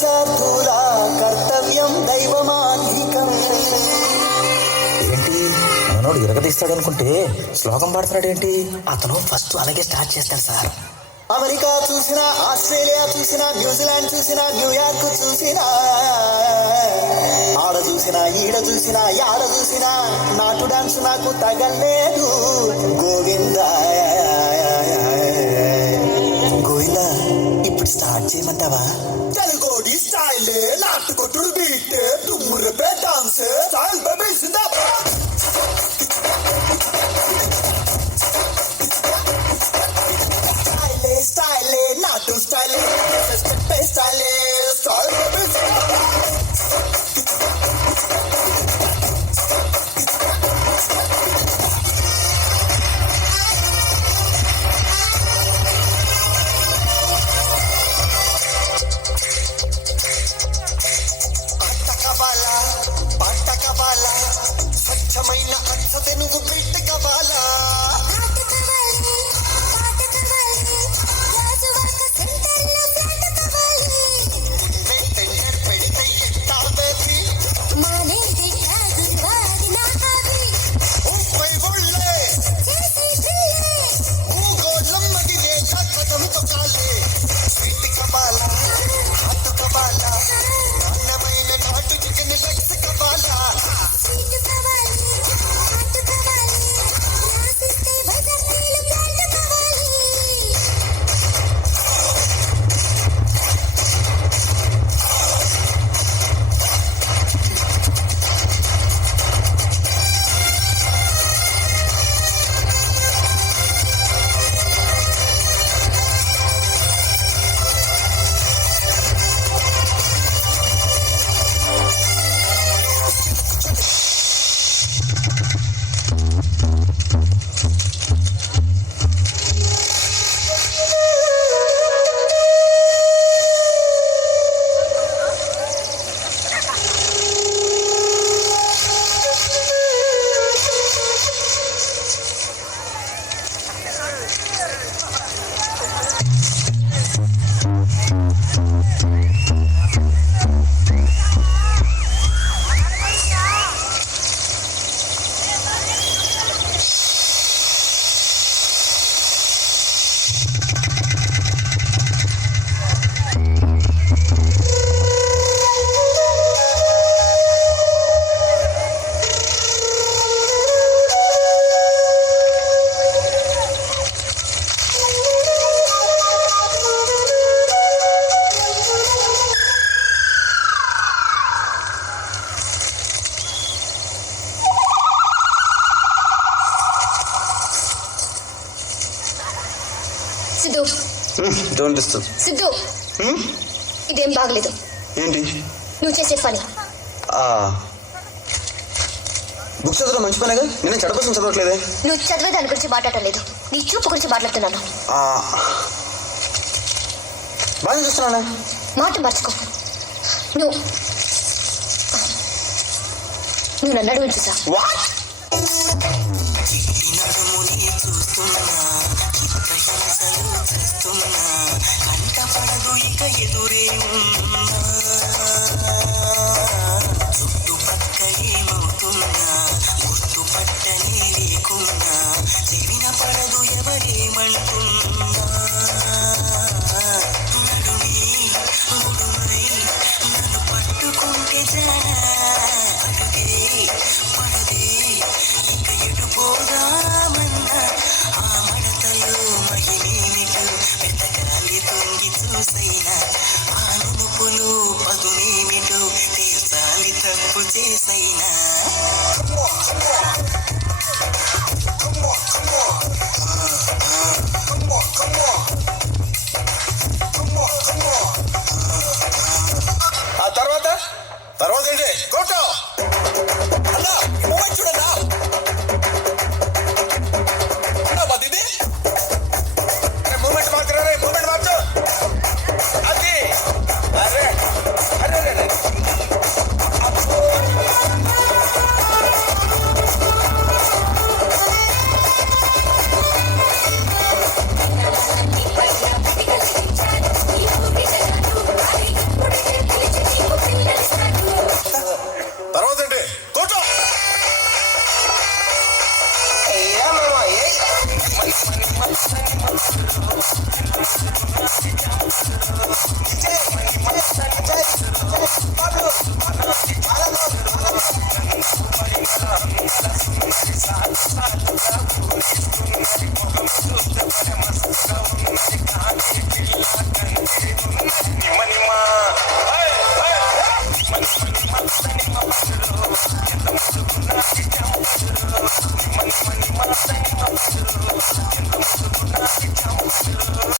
పురుషార్థుల కర్తవ్యం దైవమాధికం. ఏంటి మనోడు ఇరగదీస్తాడనుకుంటే శ్లోకం పాడుతున్నాడు ఏంటి? అతను ఫస్ట్ అలాగే స్టార్ట్ చేస్తాడు సార్. అమెరికా చూసినా, ఆస్ట్రేలియా చూసినా, న్యూజిలాండ్ చూసినా, న్యూయార్క్ చూసినా, ఆడ చూసినా, ఈడ చూసినా, యాడ చూసినా నాటు డాన్స్ నాకు తగలేదు. గోవింద గోవింద ఇప్పుడు స్టార్ట్ చేయమంటావా? తెలుగోడి స్టైల్ నాటు కొట్టుడు బీట్ తుమ్మురపే డాన్స్ స్టైల్ బేబీ జిందాబాద్. Style, not too stylish, just the best style, style baby. Patta kabala, స్వచ్ఛమైన అచ్చతే నువ్వు బిట్ట కబాలా. సిద్ధు సిద్ధు ఇదేం బాగలేదు. ఏంటి నువ్వు చేసే పని? బుక్స్ చదవడం మంచి పనేగా. నేను చెడ కోసం చదవట్లేదే. నువ్వు చదివే దాని గురించి మాట్లాడటం లేదు, నీ చూపు గురించి మాట్లాడుతున్నాను. బాగా చూస్తున్నాను. మాట మర్చుకో. నువ్వు నన్ను అడుగు చూసా. కంటపడదు ఇక ఎదురే చుట్టుపక్క ఏమవుతున్నా గుర్తుపట్టనే లేకున్నా చెవిన పడదు ఎవరేమంటున్నా నడుమే ముడుమై నన్ను పట్టుకుంటే జానా అడుగే పడదే ఇక ఎడుపోదామన్నా ఆ మడతలు మహిమేమిటో వెతకాలి తొంగి చూసైనా